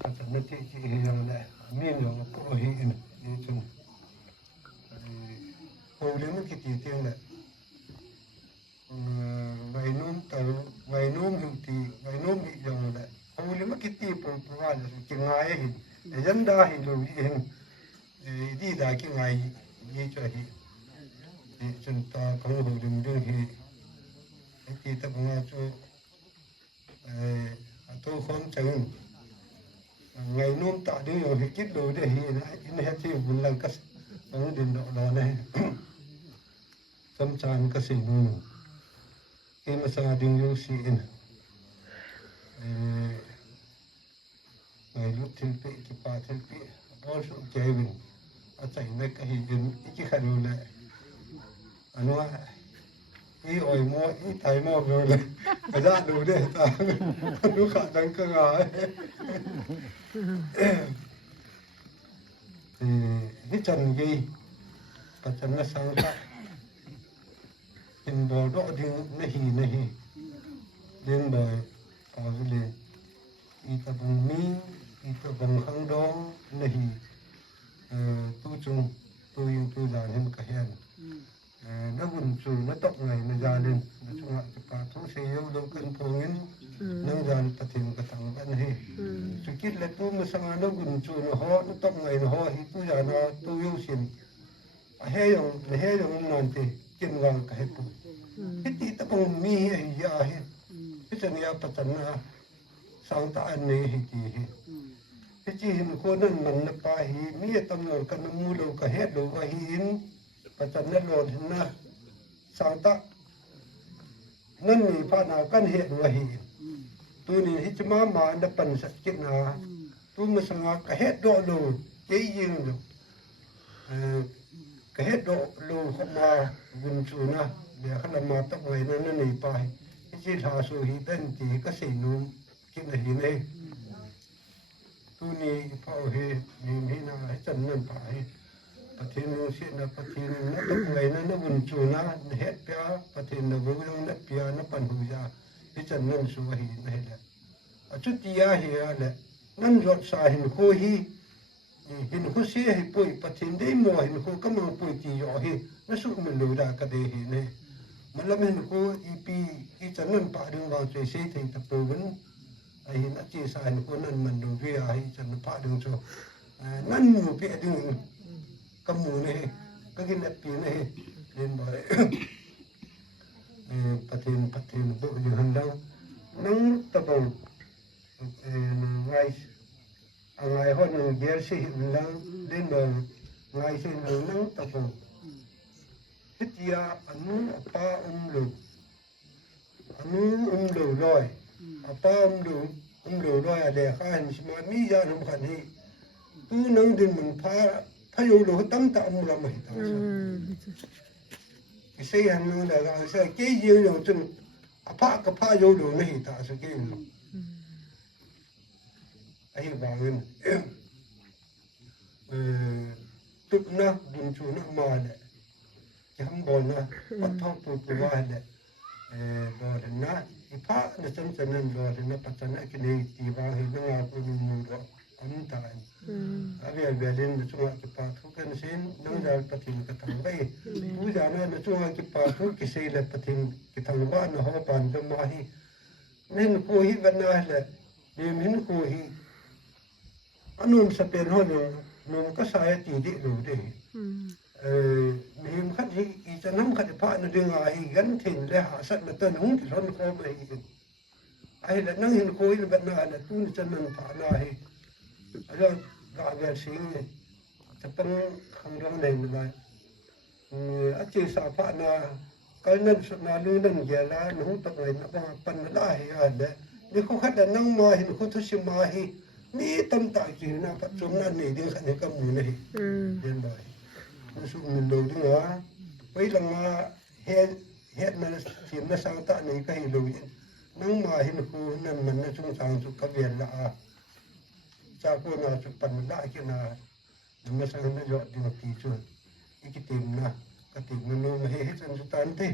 ปัจจัยที่ยังแหละมีอย่างก็เห็นนี่จนโอ้เรื่องมันคิดจริงแหละวัยนุ่มแต่วัยนุ่มหิวตีวัยนุ่มอีกอย่างแหละโอ้เรื่องมันคิดตีผมว่าจะกินง่ายเห็นยันได้เห็นเราเองที่ได้กินง่ายยี่จ่อยจนตาของเราดึงดึงที่ตะบังอาจูตัวคนจังngày nôm tạ đi rồi thì kết đồ để hiện hết thì một lần cắt bằng điện độ đó này tâm trạng cái gì nôm khi mà sao đừng yêu xịn ngày lúc thiên vị thì ba thiên vị bao số chơi mình ở chạy này cái hình cái khả năng này anh nói ý ỏi mò ý thái mò rồi này phải ra đủ để ta nó khả năng cơ ngài thì cái chân gì và chân nó sáng tạo hình bò đỏ thì này lên bờ có cái lên ý ta bằng mi ý ta bằng khăn đó này tu chung tu già thêm cả hen nó buồn chủ nó tóc này nó già lên nó chung lại cái bà thú xe yêu đâu cần phô nghiến nâng già nó tìm cái thằng bạn này chủ kết là tôi mà sang nó buồn chủ nó ho nó tóc này nó ho thì tôi già nó tôi yêu xin hay dòng nàn thì chân vàng cái hết cái tí ta bằng mi hay già hết cái chân ya bắt chân na sang ta anh này thì cái chi hình cô nên mình nó pa hi mi tâm rồi cần nó mua đâu cái hết đâu cái hinปัจจัยนั้นโหลดนะสังตะนั่นมีพระนากันเหตุว่าเหตุตัวนี้ที่จะมาดับปัญสัจจินาตัวมันสังกัดเหตุโดโลเยี่ยงดูเหตุโดโลเข้ามาบุญชูนะเดี๋ยวเขามาตั้งไว้นั่นนี่ไปที่ทาสุหิเป็นตีก็สีนุ่มกินอะไรนี่ตัวนี้พระเหตุมีนาให้จันนั่นไปปฏิโนเสียนะปฏิโนนักไงนั่นนับุญชูนะเหตุเปียปฏิโนบุญนักเปียนับปัญญาที่จะนั่นสวยนั่นแหละจุดที่ยาเหียแหละนั่นยอดสายหินโคฮีหินโคเสียหิปุยปฏิได้หมอหินโคก็มังปุยที่ยอฮีนั่นสุดมันรู้ได้ก็ได้หินเนี่ยมันละหินโคอีปีอีจะนั่นป่าดึงวางใจเสียที่ตะปูมันไอหินจีสายหินโคนั่นมันดูเวียไอจะนั่นป่าดึงโจนั่นหมู่เปียดึงกำมือนี่ก็กินแบบปีนี่เรียนบ่อยปฏินบุญอยู่หันดังนั่งตะบงไงห้องเดียร์สิหันดังเล่นบ่ไงสินั่งตะบงพิจารณาอันนู้ป้าลูกอันนู้ลูกร้อยป้าลูกร้อยอะไรข้าเห็นสมามียาหนุ่มขันนี้ตู้นั่งดินมันพาถ้าอยู่ดูตั้งแต่อมละไม่ตายเสียงนู้นแหละเสียเกี่ยอยู่จนพระกับพระอยู่ดูไม่ตายสักเกี่ยไอ้บางเงินตุกนะบุญชูนะมาเนี่ยจำบ่นะปัททองตัวว่าเนี่ยบ่นะอีพระเนี่ยจำเป็นนั่นบ่นะปัจจัยกิเลสที่บางเห็นงาเป็นมูลอันตายอะไรเวลินช่วงที่ปาทุกันเส้นน้องจะปฏิบัติทางไปผู้จานะช่วงที่ปาทุกิเสลปฏิบัติทางบ้านหัวปานจมาฮีนี่นคุยวันนั้นแหละเดี๋ยวมินคุยอันนู้นสเปนหัวหนึ่งนุ่มก็สายตีดิรู้ดิมีมขัดที่อีจะน้ำขัดพระนั่นดึงอะไรกันถิ่นเลยหาสัตว์มาเต้นหุ่นที่ร้อนคอไม่ไอ้ละนั่งเห็นคุยวันนั้นแหละตู้จะนั่งผ่านอะไรแล้วกาเวสิงจะเป็นคำร้องเด่นเลยอาชีพสาพนาการนั่นสุนาลูนั่นเยลาหนูตะไงนับว่าปันละเฮียเด้นี่เขาขัดนั่งมาเห็นเขาทุชิมาฮีมีตั้มตาจีนะปัจจุบันนี่ดีขันกับมูนี่เดินไปมันสุมันดูดีวะไว้หลังมาเฮ็ดนั่นสินนั่นสังตะนี่ก็ให้ดูนั่งมาเห็นเขานั่นมันนั่นช่วงทางสุขเวียนละจากพวกเราจุดปัญญาขึ้นมาเราไม่สามารถยอดดีมาปีชวนอีกทีมนะกติมันโน้มให้เห็นสุดท้ายที่